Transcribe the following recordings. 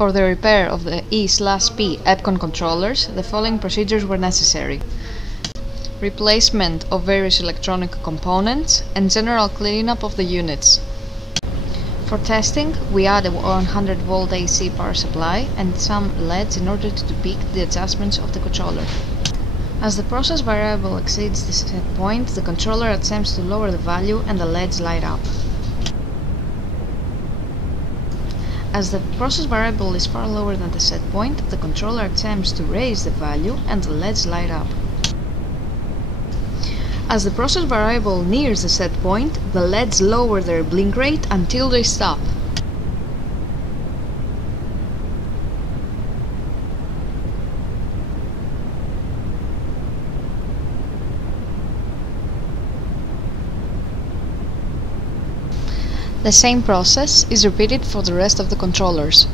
For the repair of the E/P Epcon controllers, the following procedures were necessary: replacement of various electronic components and general cleanup of the units. For testing, we add a 100 volt AC power supply and some LEDs in order to depict the adjustments of the controller. As the process variable exceeds the set point, the controller attempts to lower the value and the LEDs light up. As the process variable is far lower than the set point, the controller attempts to raise the value and the LEDs light up. As the process variable nears the set point, the LEDs lower their blink rate until they stop. The same process is repeated for the rest of the controllers.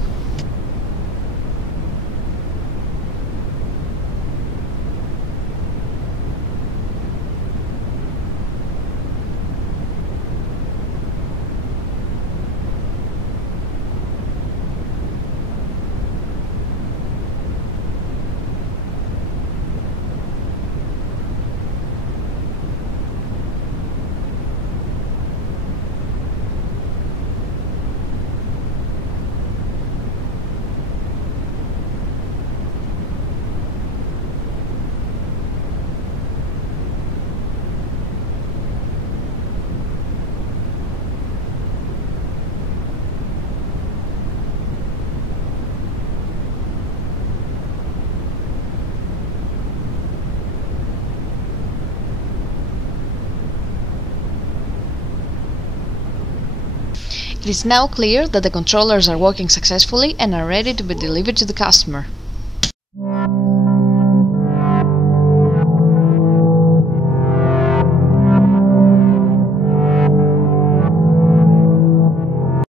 It is now clear that the controllers are working successfully and are ready to be delivered to the customer.